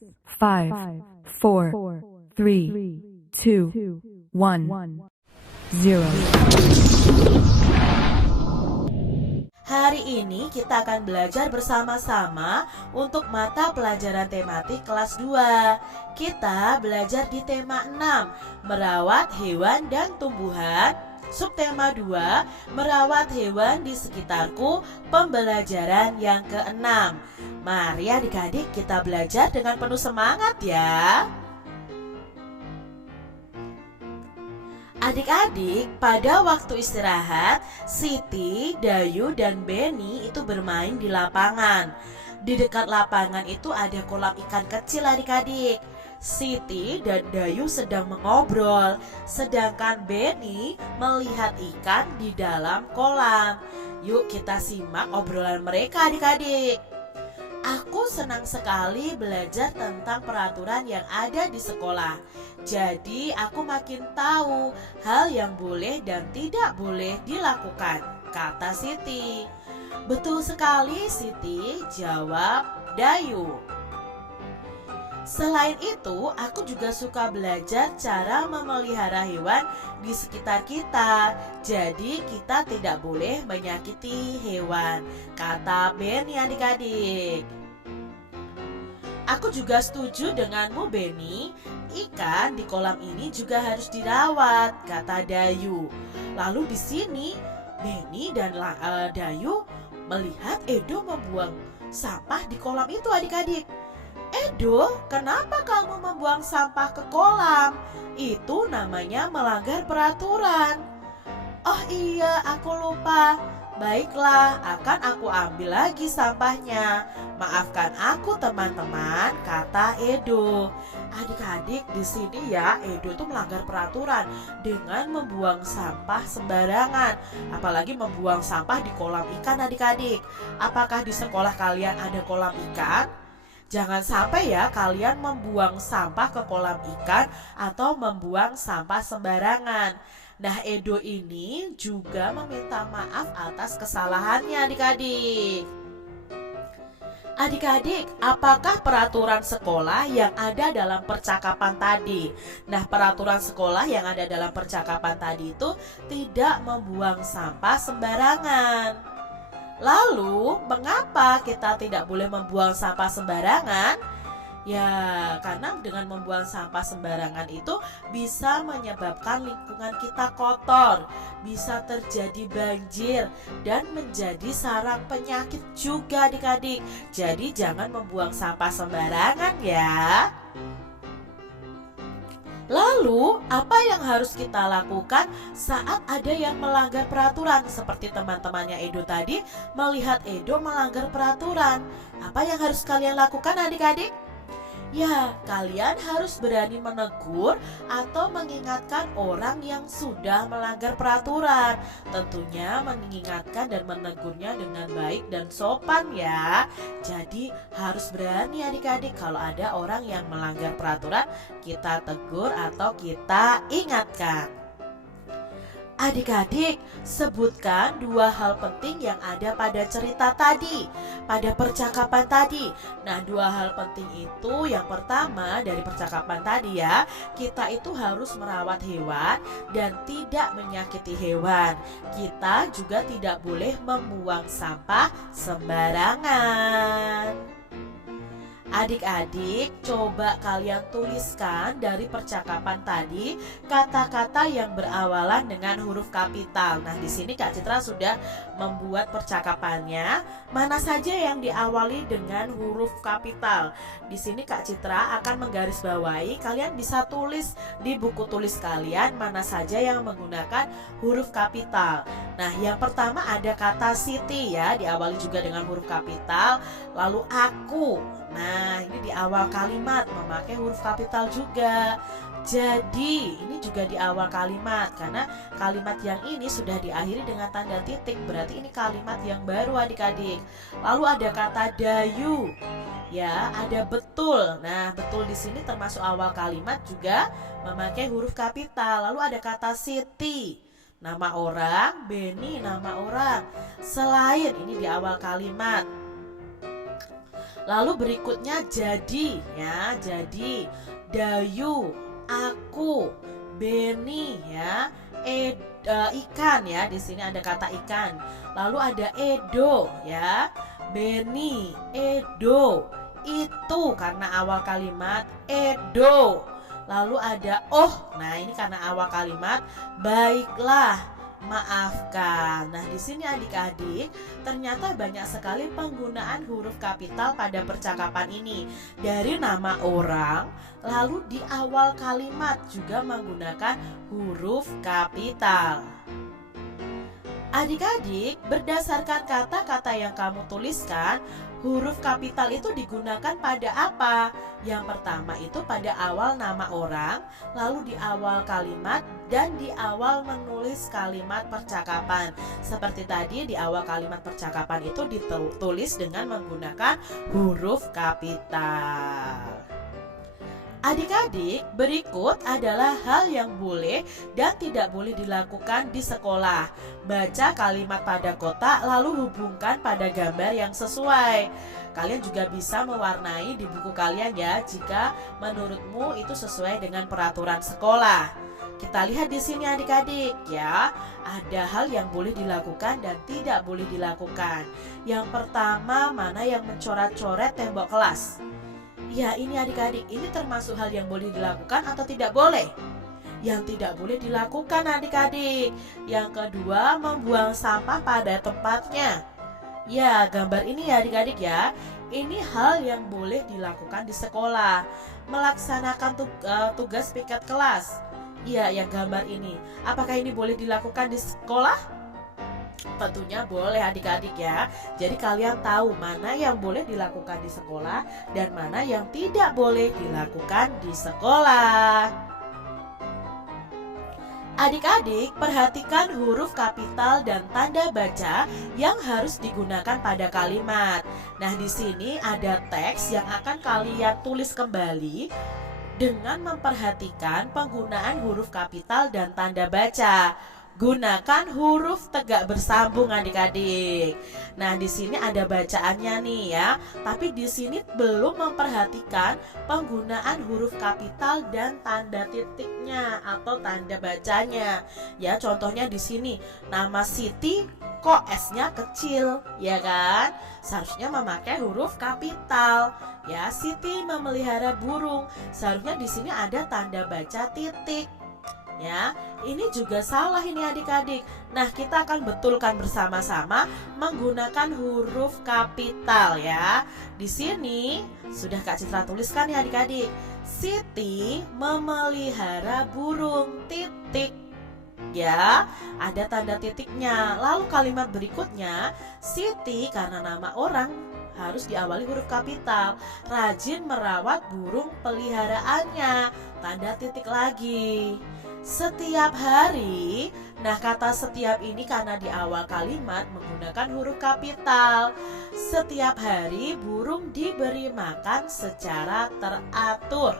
5, 4, 3, 2, 1, 0. Hari ini kita akan belajar bersama-sama untuk mata pelajaran tematik kelas 2. Kita belajar di tema 6, merawat hewan dan tumbuhan. Subtema 2, merawat hewan di sekitarku, pembelajaran yang ke-6. Mari adik-adik kita belajar dengan penuh semangat ya. Adik-adik, pada waktu istirahat, Siti, Dayu, dan Beni itu bermain di lapangan. Di dekat lapangan itu ada kolam ikan kecil adik-adik. Siti dan Dayu sedang mengobrol, sedangkan Beni melihat ikan di dalam kolam. Yuk kita simak obrolan mereka adik-adik. Aku senang sekali belajar tentang peraturan yang ada di sekolah. Jadi aku makin tahu hal yang boleh dan tidak boleh dilakukan, kata Siti. Betul sekali Siti, jawab Dayu. Selain itu, aku juga suka belajar cara memelihara hewan di sekitar kita. Jadi kita tidak boleh menyakiti hewan, kata Beni adik-adik. Aku juga setuju denganmu Beni. Ikan di kolam ini juga harus dirawat, kata Dayu. Lalu di sini Beni dan Dayu melihat Edo membuang sampah di kolam itu adik-adik. Edo, kenapa kamu membuang sampah ke kolam? Itu namanya melanggar peraturan. Oh iya, aku lupa. Baiklah, akan aku ambil lagi sampahnya. Maafkan aku teman-teman, kata Edo. Adik-adik di sini ya, Edo tuh melanggar peraturan dengan membuang sampah sembarangan. Apalagi membuang sampah di kolam ikan adik-adik. Apakah di sekolah kalian ada kolam ikan? Jangan sampai ya kalian membuang sampah ke kolam ikan atau membuang sampah sembarangan. Nah, Edo ini juga meminta maaf atas kesalahannya adik-adik. Adik-adik, apakah peraturan sekolah yang ada dalam percakapan tadi? Nah, peraturan sekolah yang ada dalam percakapan tadi itu tidak membuang sampah sembarangan. Lalu, mengapa kita tidak boleh membuang sampah sembarangan? Ya, karena dengan membuang sampah sembarangan itu bisa menyebabkan lingkungan kita kotor, bisa terjadi banjir, dan menjadi sarang penyakit juga adik-adik. Jadi jangan membuang sampah sembarangan ya. Lalu, apa yang harus kita lakukan saat ada yang melanggar peraturan? Seperti teman-temannya Edo tadi, melihat Edo melanggar peraturan. Apa yang harus kalian lakukan adik-adik? Ya, kalian harus berani menegur atau mengingatkan orang yang sudah melanggar peraturan. Tentunya mengingatkan dan menegurnya dengan baik dan sopan ya. Jadi harus berani adik-adik, kalau ada orang yang melanggar peraturan, kita tegur atau kita ingatkan. Adik-adik, sebutkan 2 hal penting yang ada pada cerita tadi, pada percakapan tadi. Nah, 2 hal penting itu, yang pertama dari percakapan tadi ya, kita itu harus merawat hewan dan tidak menyakiti hewan. Kita juga tidak boleh membuang sampah sembarangan. Adik-adik, coba kalian tuliskan dari percakapan tadi kata-kata yang berawalan dengan huruf kapital. Nah, di sini Kak Citra sudah membuat percakapannya. Mana saja yang diawali dengan huruf kapital? Di sini Kak Citra akan menggarisbawahi. Kalian bisa tulis di buku tulis kalian mana saja yang menggunakan huruf kapital. Nah, yang pertama ada kata Siti ya, diawali juga dengan huruf kapital. Lalu aku. Nah, ini di awal kalimat memakai huruf kapital juga. Jadi, ini juga di awal kalimat, karena kalimat yang ini sudah diakhiri dengan tanda titik. Berarti ini kalimat yang baru adik-adik. Lalu ada kata Dayu. Ya, ada betul. Nah, betul di sini termasuk awal kalimat juga memakai huruf kapital. Lalu ada kata Siti. Nama orang, Beni nama orang. Selain ini di awal kalimat. Lalu berikutnya jadi ya, jadi Dayu, aku, Beni ya, ikan ya, di sini ada kata ikan. Lalu ada Edo ya, Beni, Edo, itu karena awal kalimat Edo. Lalu ada oh, nah ini karena awal kalimat baiklah, maafkan. Nah, di sini adik-adik, ternyata banyak sekali penggunaan huruf kapital pada percakapan ini. Dari nama orang, lalu di awal kalimat juga menggunakan huruf kapital. Adik-adik, berdasarkan kata-kata yang kamu tuliskan, huruf kapital itu digunakan pada apa? Yang pertama itu pada awal nama orang, lalu di awal kalimat, dan di awal menulis kalimat percakapan. Seperti tadi di awal kalimat percakapan itu ditulis dengan menggunakan huruf kapital. Adik-adik, berikut adalah hal yang boleh dan tidak boleh dilakukan di sekolah. Baca kalimat pada kotak lalu hubungkan pada gambar yang sesuai. Kalian juga bisa mewarnai di buku kalian ya, jika menurutmu itu sesuai dengan peraturan sekolah. Kita lihat di sini adik-adik ya, ada hal yang boleh dilakukan dan tidak boleh dilakukan. Yang pertama, mana yang mencoret-coret tembok kelas? Ya, ini adik-adik, ini termasuk hal yang boleh dilakukan atau tidak boleh? Yang tidak boleh dilakukan adik-adik. Yang kedua, membuang sampah pada tempatnya. Ya, gambar ini ya adik-adik ya, ini hal yang boleh dilakukan di sekolah. Melaksanakan tugas piket kelas. Ya, yang gambar ini, apakah ini boleh dilakukan di sekolah? Tentunya boleh adik-adik ya. Jadi kalian tahu mana yang boleh dilakukan di sekolah dan mana yang tidak boleh dilakukan di sekolah. Adik-adik, perhatikan huruf kapital dan tanda baca yang harus digunakan pada kalimat. Nah, di sini ada teks yang akan kalian tulis kembali dengan memperhatikan penggunaan huruf kapital dan tanda baca. Gunakan huruf tegak bersambung adik-adik. Nah, di sini ada bacaannya nih ya. Tapi di sini belum memperhatikan penggunaan huruf kapital dan tanda titiknya atau tanda bacanya. Ya, contohnya di sini nama Siti kok S-nya kecil, ya kan? Seharusnya memakai huruf kapital. Ya, Siti memelihara burung. Seharusnya di sini ada tanda baca titik. Ya, ini juga salah ini adik-adik. Nah, kita akan betulkan bersama-sama menggunakan huruf kapital ya. Di sini sudah Kak Citra tuliskan ya adik-adik. Siti memelihara burung titik. Ya, ada tanda titiknya. Lalu kalimat berikutnya, Siti karena nama orang harus diawali huruf kapital. Rajin merawat burung peliharaannya. Tanda titik lagi. Setiap hari. Nah, kata setiap ini karena di awal kalimat menggunakan huruf kapital. Setiap hari burung diberi makan secara teratur.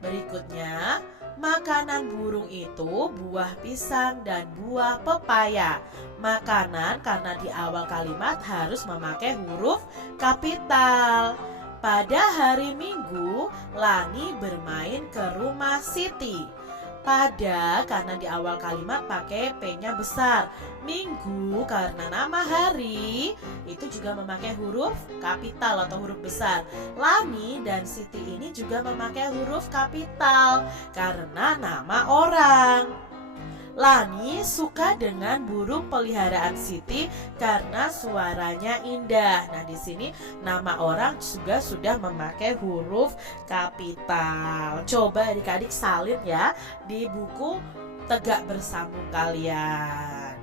Berikutnya, makanan burung itu buah pisang dan buah pepaya. Makanan karena di awal kalimat harus memakai huruf kapital. Pada hari Minggu, Lani bermain ke rumah Siti. Pada karena di awal kalimat pakai P-nya besar. Minggu karena nama hari itu juga memakai huruf kapital atau huruf besar. Lani dan Siti ini juga memakai huruf kapital karena nama orang. Lani suka dengan burung peliharaan Siti karena suaranya indah. Nah, di sini nama orang juga sudah memakai huruf kapital. Coba adik-adik salin ya di buku tegak bersambung kalian.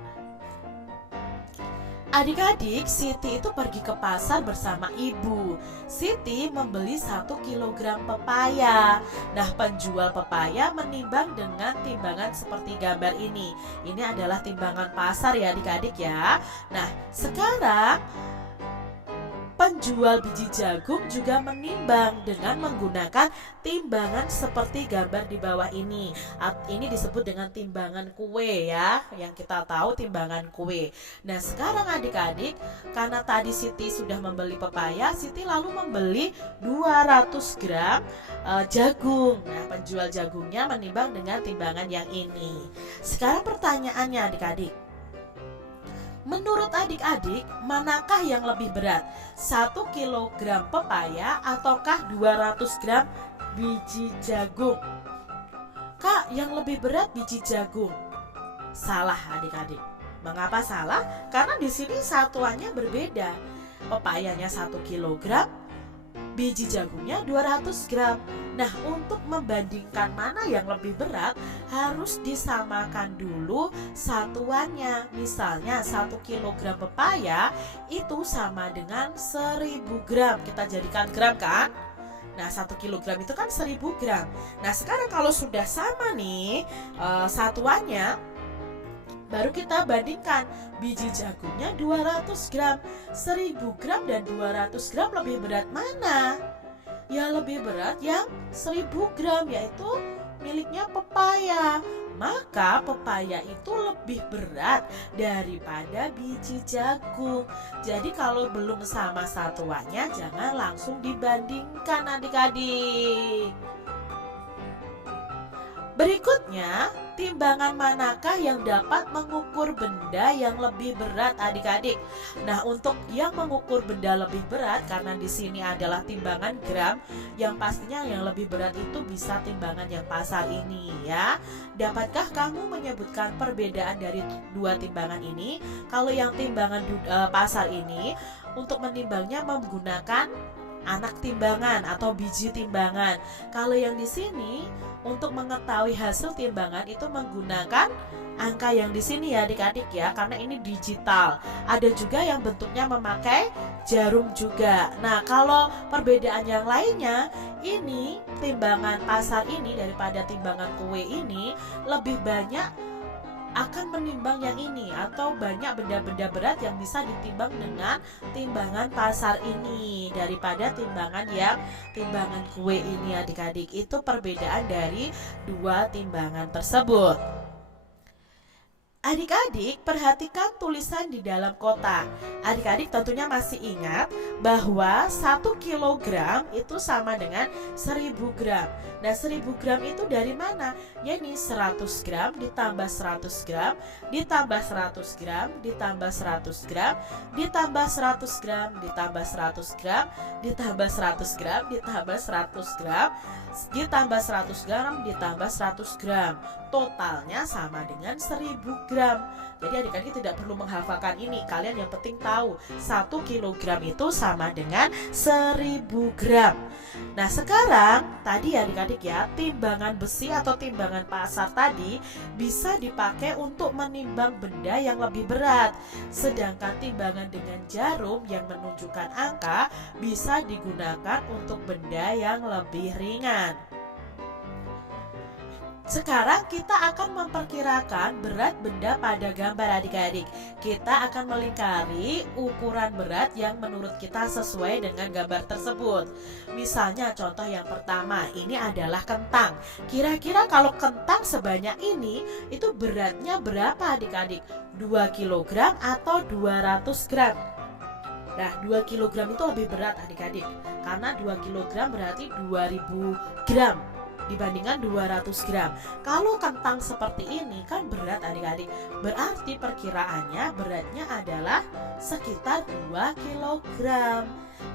Adik-adik, Siti itu pergi ke pasar bersama ibu. Siti membeli 1 kilogram pepaya. Nah, penjual pepaya menimbang dengan timbangan seperti gambar ini. Ini adalah timbangan pasar ya adik-adik ya. Nah, sekarang penjual biji jagung juga menimbang dengan menggunakan timbangan seperti gambar di bawah ini. Ini disebut dengan timbangan kue ya, yang kita tahu timbangan kue. Nah sekarang adik-adik, karena tadi Siti sudah membeli pepaya, Siti lalu membeli 200 gram jagung. Nah penjual jagungnya menimbang dengan timbangan yang ini. Sekarang pertanyaannya adik-adik, menurut adik-adik, manakah yang lebih berat? 1 kilogram pepaya ataukah 200 gram biji jagung? Kak, yang lebih berat biji jagung. Salah adik-adik. Mengapa salah? Karena di sini satuannya berbeda. Pepayanya 1 kilogram, biji jagungnya 200 gram. Nah, untuk membandingkan mana yang lebih berat, harus disamakan dulu satuannya. Misalnya 1 kilogram pepaya itu sama dengan 1000 gram. Kita jadikan gram kan? Nah 1 kilogram itu kan 1000 gram. Nah sekarang kalau sudah sama nih satuannya, baru kita bandingkan biji jagungnya 200 gram. 1000 gram dan 200 gram lebih berat mana? Ya lebih berat yang 1000 gram, yaitu miliknya pepaya. Maka pepaya itu lebih berat daripada biji jagung. Jadi kalau belum sama satuannya, jangan langsung dibandingkan adik-adik. Berikutnya, timbangan manakah yang dapat mengukur benda yang lebih berat adik-adik? Nah, untuk yang mengukur benda lebih berat, karena di sini adalah timbangan gram, yang pastinya yang lebih berat itu bisa timbangan yang pasar ini ya. Dapatkah kamu menyebutkan perbedaan dari dua timbangan ini? Kalau yang timbangan pasar ini, untuk menimbangnya menggunakan anak timbangan atau biji timbangan. Kalau yang di sini untuk mengetahui hasil timbangan itu menggunakan angka yang di sini ya adik-adik ya, karena ini digital. Ada juga yang bentuknya memakai jarum juga. Nah, kalau perbedaan yang lainnya, ini timbangan pasar ini daripada timbangan kue ini lebih banyak akan menimbang yang ini, atau banyak benda-benda berat yang bisa ditimbang dengan timbangan pasar ini daripada timbangan kue ini adik-adik. Itu perbedaan dari dua timbangan tersebut. Adik-adik, perhatikan tulisan di dalam kotak. Adik-adik tentunya masih ingat bahwa 1 kilogram itu sama dengan 1000 gram. Nah, 1000 gram itu dari mana? Ya ini 100 gram ditambah 100 gram ditambah 100 gram ditambah 100 gram ditambah 100 gram ditambah 100 gram ditambah 100 gram ditambah 100 gram ditambah 100 gram ditambah 100 gram. Totalnya sama dengan 1000 gram. Jadi adik-adik tidak perlu menghafalkan ini. Kalian yang penting tahu 1 kilogram itu sama dengan 1000 gram. Nah sekarang tadi adik-adik ya, timbangan besi atau timbangan pasar tadi bisa dipakai untuk menimbang benda yang lebih berat. Sedangkan timbangan dengan jarum yang menunjukkan angka bisa digunakan untuk benda yang lebih ringan. Sekarang kita akan memperkirakan berat benda pada gambar adik-adik. Kita akan melingkari ukuran berat yang menurut kita sesuai dengan gambar tersebut. Misalnya contoh yang pertama, ini adalah kentang. Kira-kira kalau kentang sebanyak ini, itu beratnya berapa adik-adik? 2 kg atau 200 gram? Nah 2 kg itu lebih berat adik-adik, karena 2 kg berarti 2000 gram dibandingkan 200 gram. Kalau kentang seperti ini kan berat adik-adik, berarti perkiraannya beratnya adalah sekitar 2 kg.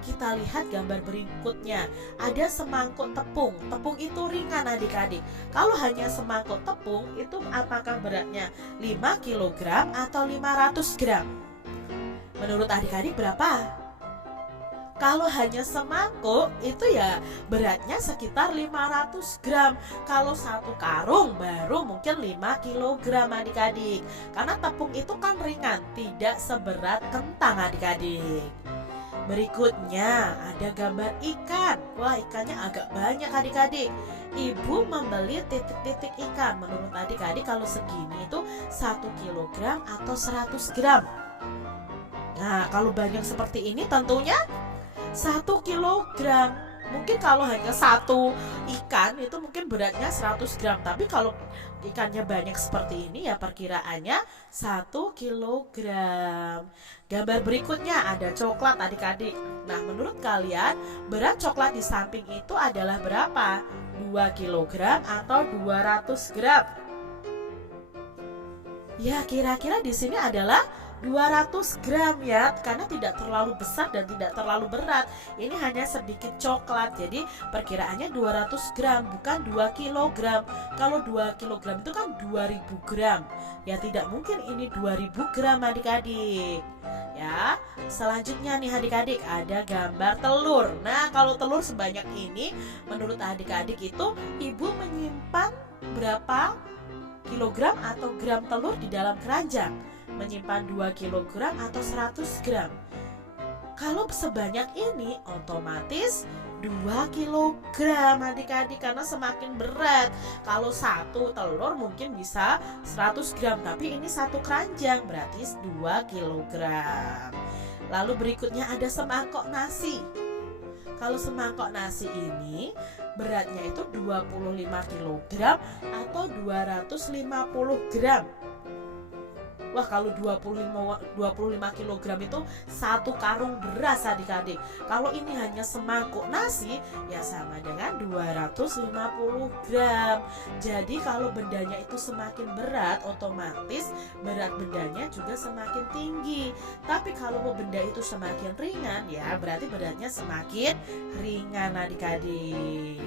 Kita lihat gambar berikutnya. Ada semangkuk tepung. Tepung itu ringan adik-adik. Kalau hanya semangkuk tepung itu apakah beratnya 5 kg atau 500 gram? Menurut adik-adik berapa? Kalau hanya semangkuk itu ya beratnya sekitar 500 gram. Kalau satu karung baru mungkin 5 kg adik-adik. Karena tepung itu kan ringan, tidak seberat kentang adik-adik. Berikutnya ada gambar ikan. Wah, ikannya agak banyak adik-adik. Ibu membeli titik-titik ikan. Menurut adik-adik kalau segini itu 1 kg atau 100 gram. Nah, kalau banyak seperti ini tentunya 1 kilogram. Mungkin kalau hanya satu ikan itu mungkin beratnya 100 gram. Tapi kalau ikannya banyak seperti ini ya perkiraannya 1 kilogram. Gambar berikutnya ada coklat adik-adik. Nah, menurut kalian berat coklat di samping itu adalah berapa? 2 kilogram atau 200 gram? Ya, kira-kira di sini adalah 200 gram ya, karena tidak terlalu besar dan tidak terlalu berat. Ini hanya sedikit coklat, jadi perkiraannya 200 gram, bukan 2 kilogram. Kalau 2 kilogram itu kan 2000 gram. Ya, tidak mungkin ini 2000 gram adik-adik. Ya, selanjutnya nih adik-adik ada gambar telur. Nah, kalau telur sebanyak ini, menurut adik-adik itu ibu menyimpan berapa kilogram atau gram telur di dalam keranjang? Menyimpan 2 kilogram atau 100 gram? Kalau sebanyak ini otomatis 2 kilogram adik-adik, karena semakin berat. Kalau satu telur mungkin bisa 100 gram, tapi ini satu keranjang berarti 2 kilogram. Lalu berikutnya ada semangkok nasi. Kalau semangkok nasi ini beratnya itu 25 kilogram atau 250 gram. Wah, kalau 25 kilogram itu satu karung beras adik-adik. Kalau ini hanya semangkuk nasi ya sama dengan 250 gram. Jadi kalau bendanya itu semakin berat, otomatis berat bendanya juga semakin tinggi. Tapi kalau benda itu semakin ringan ya berarti beratnya semakin ringan adik-adik.